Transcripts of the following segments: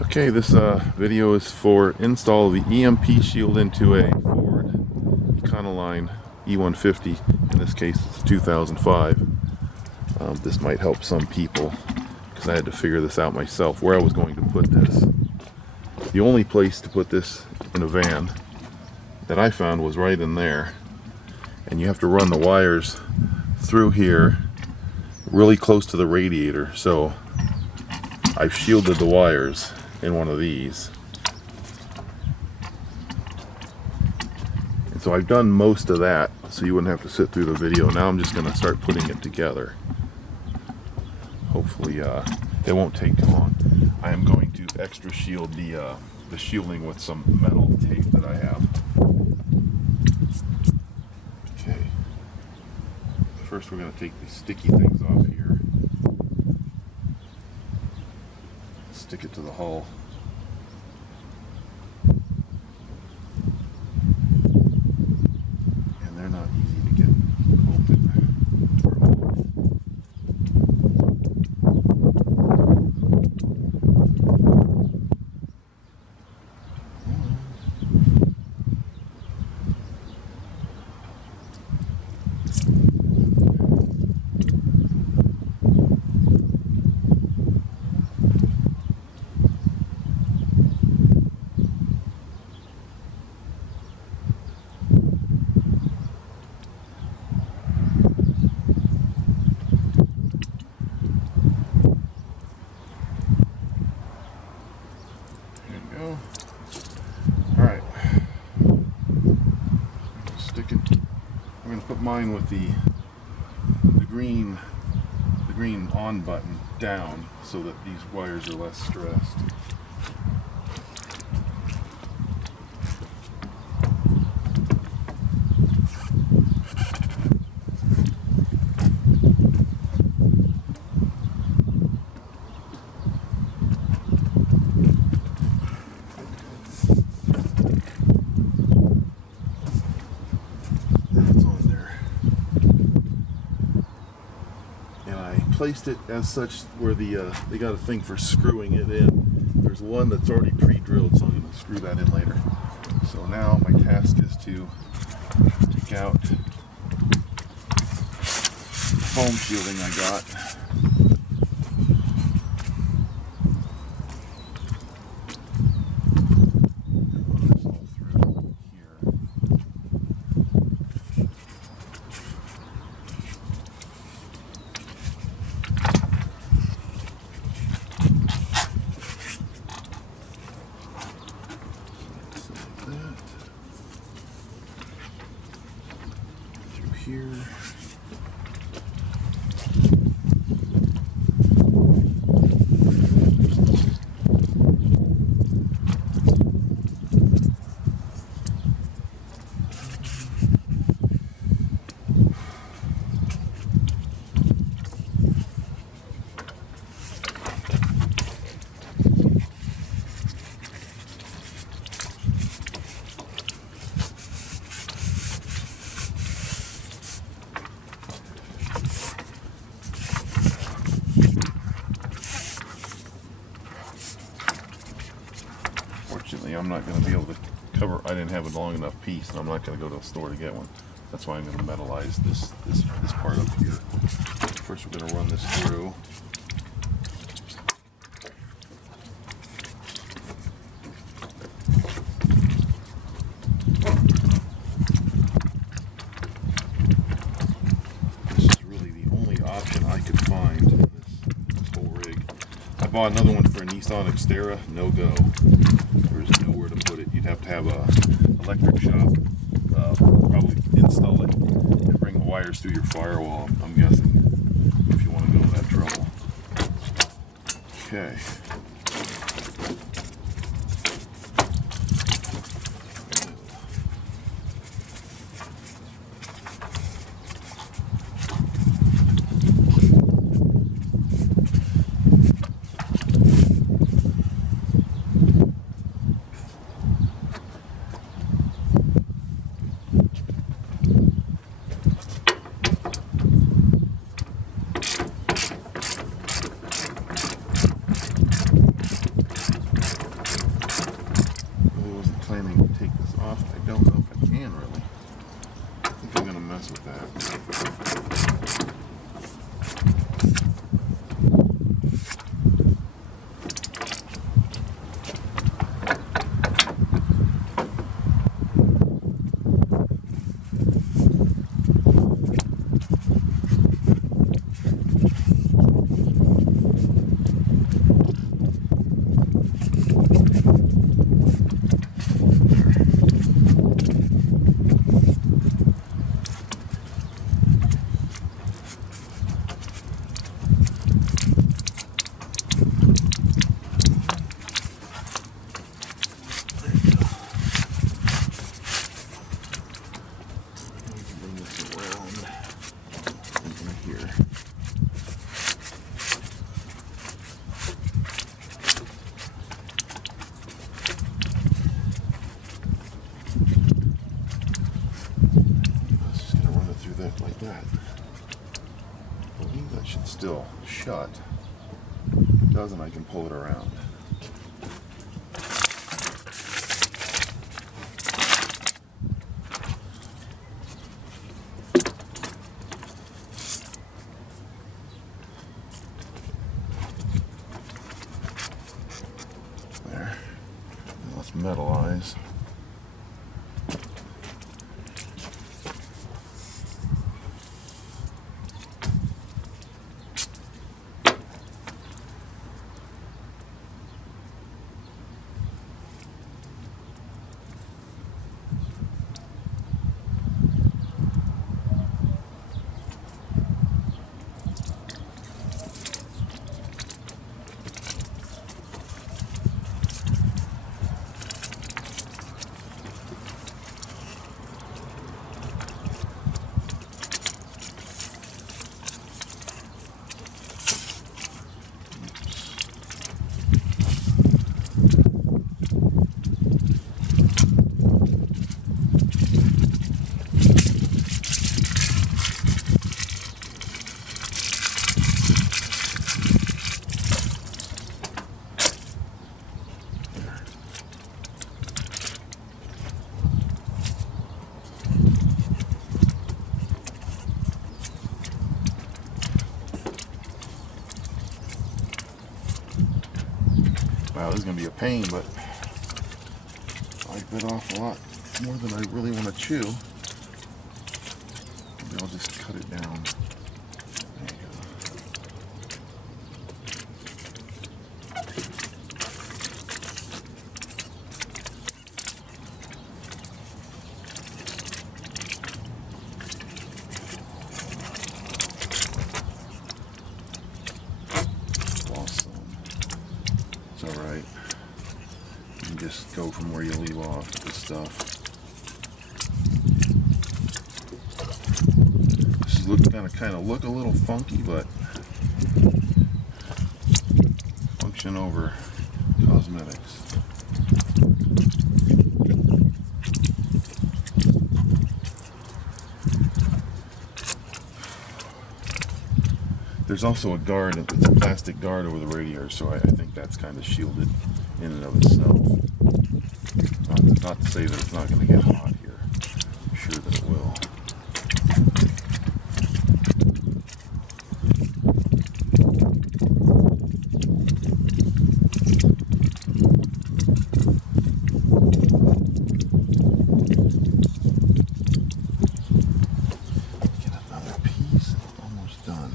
Okay, this video is for install the EMP shield into a Ford Econoline E-150. In this case, it's a 2005. This might help some people because I had to figure this out myself, where I was going to put this. The only place to put this in a van that I found was right in there. And you have to run the wires through here really close to the radiator. So I've shielded the wires in one of these. And so I've done most of that so you wouldn't have to sit through the video. Now I'm just going to start putting it together. Hopefully it won't take too long. I am going to extra shield the shielding with some metal tape that I have. Okay. First we're going to take these sticky things off here. Stick it to the hull. And they're not easy to get open. Alright, stick it. I'm going to put mine with the green on button down so that these wires are less stressed. Placed it as such where they got a thing for screwing it in. There's one that's already pre-drilled, so I'm going to screw that in later. So now my task is to take out the foam shielding I got. Here. Fortunately, I'm not going to be able to cover. I didn't have a long enough piece, and I'm not going to go to the store to get one. That's why I'm going to metalize this part up here. First, we're going to run this through. This is really the only option I could find in this whole rig. I bought another one for a Nissan Xterra. No go. There's nowhere to put it. You'd have to have a electric shop probably install it and bring the wires through your firewall, I'm guessing, if you want to go to that trouble. Okay. off. I don't know if I can really. I think I'm gonna mess with that. Like that. I believe that should still shut. If it doesn't, I can pull it around. There. Now let's metalize. Wow, this is going to be a pain, but I bit off a lot more than I really want to chew. Maybe I'll just cut it down. There you go. It's alright. You can just go from where you leave off with this stuff. This is gonna kind of look a little funky, but function over cosmetics. There's also a guard, it's a plastic guard over the radiator, so I think that's kind of shielded in and of itself. Not to say that it's not going to get hot here. I'm sure that it will. Get another piece. Almost done.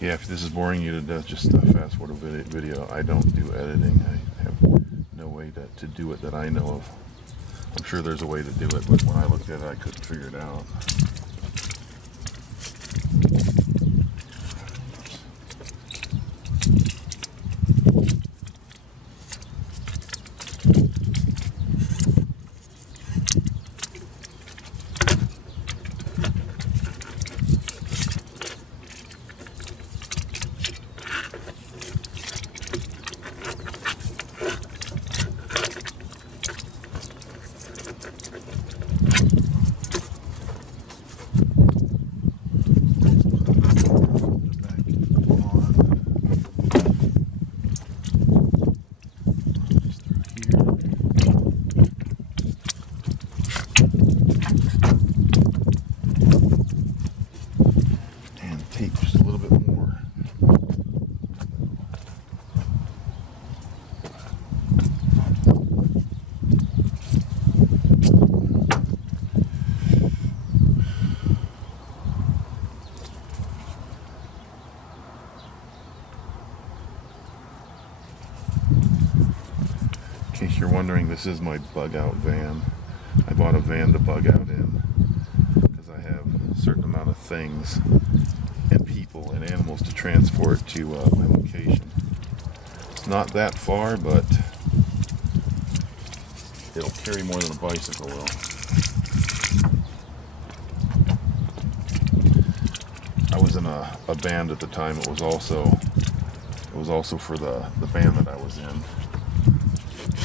Yeah, if this is boring you to death, just fast forward a video. I don't do editing. I have no way to do it that I know of. I'm sure there's a way to do it, but when I looked at it, I couldn't figure it out. case you're wondering, this is my bug out van. I bought a van to bug out in because I have a certain amount of things and people and animals to transport to my location. It's not that far, but it'll carry more than a bicycle will. I was in a band at the time. It was also for the band that I was in.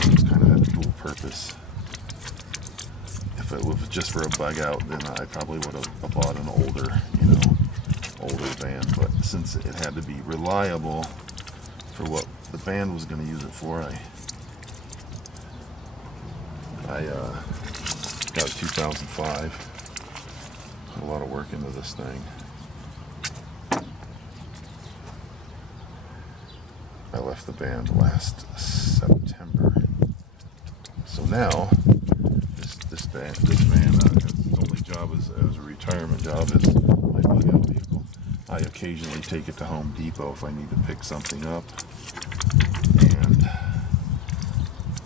It was kind of had a dual purpose. If it was just for a bug out, then I probably would have bought an older band. But since it had to be reliable for what the band was going to use it for, I got a 2005. Put a lot of work into this thing. I left the band last September. So now, this van its only job as a retirement job is my bug out vehicle. I occasionally take it to Home Depot if I need to pick something up, and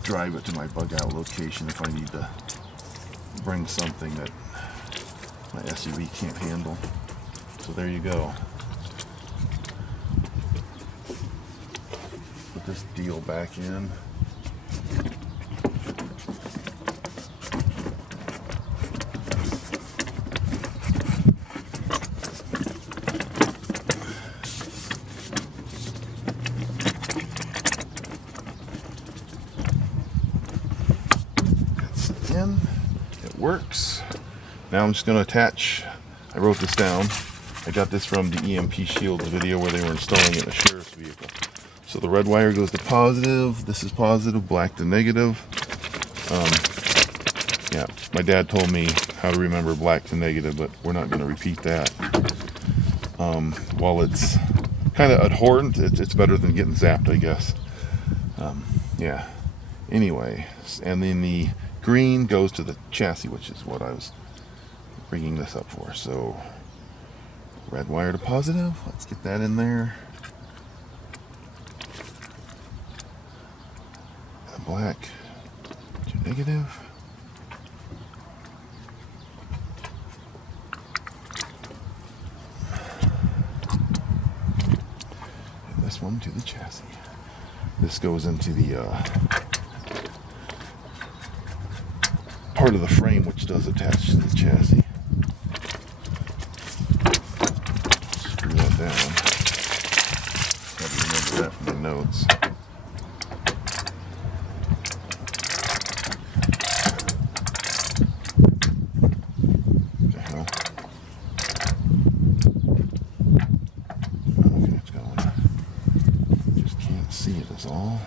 drive it to my bug out location if I need to bring something that my SUV can't handle. So there you go. Put this deal back in. It's in. It works. Now I'm just going to attach. I wrote this down. I got this from the EMP Shields video where they were installing it in a sheriff's vehicle. So the red wire goes to positive. This is positive. Black to negative. Yeah, my dad told me how to remember black to negative, but we're not going to repeat that. While it's kind of abhorrent, it's better than getting zapped, I guess. Yeah. Anyway, and then the green goes to the chassis, which is what I was bringing this up for. So red wire to positive. Let's get that in there. And black to negative. And this one to the chassis. This goes into the part of the frame which does attach to the chassis. Screw that down. Have to remember that from the notes. What the hell? Okay, it's going. Just can't see it is all.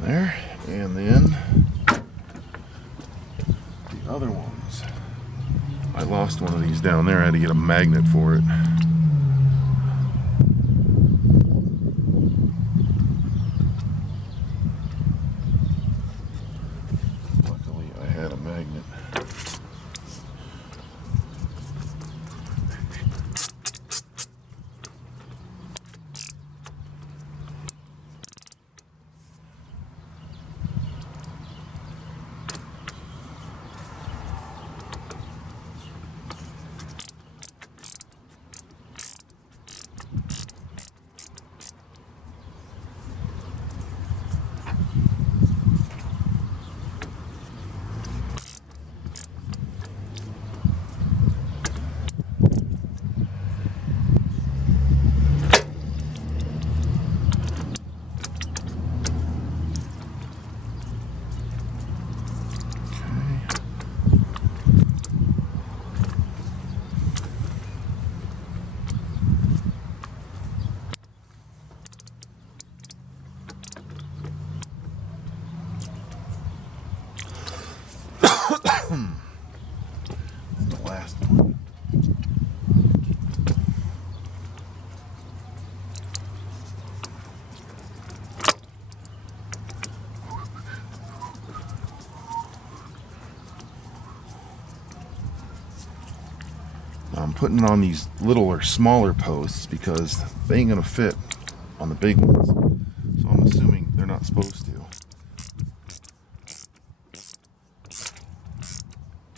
There, and then the other ones. I lost one of these down there. I had to get a magnet for it. Luckily, I had a magnet. putting it on these little or smaller posts because they ain't gonna fit on the big ones. So I'm assuming they're not supposed to.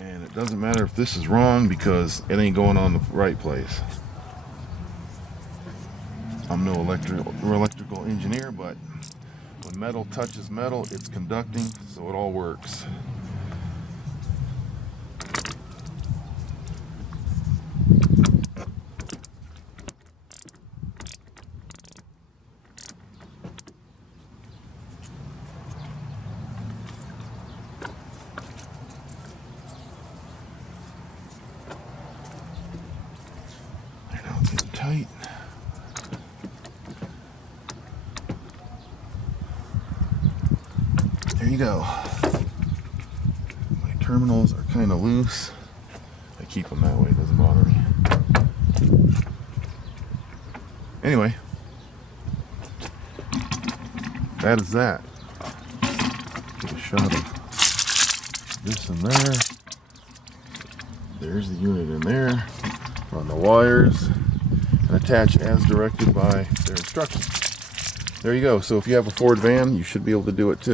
And it doesn't matter if this is wrong because it ain't going on the right place. I'm no electrical engineer, but when metal touches metal, it's conducting, so it all works. Now it's getting tight. There you go. My terminals are kind of loose. I keep them that way, it doesn't bother me. Anyway, that is that. Get a shot of this in there. There's the unit in there. Run the wires and attach as directed by their instructions. There you go. So if you have a Ford van, you should be able to do it too.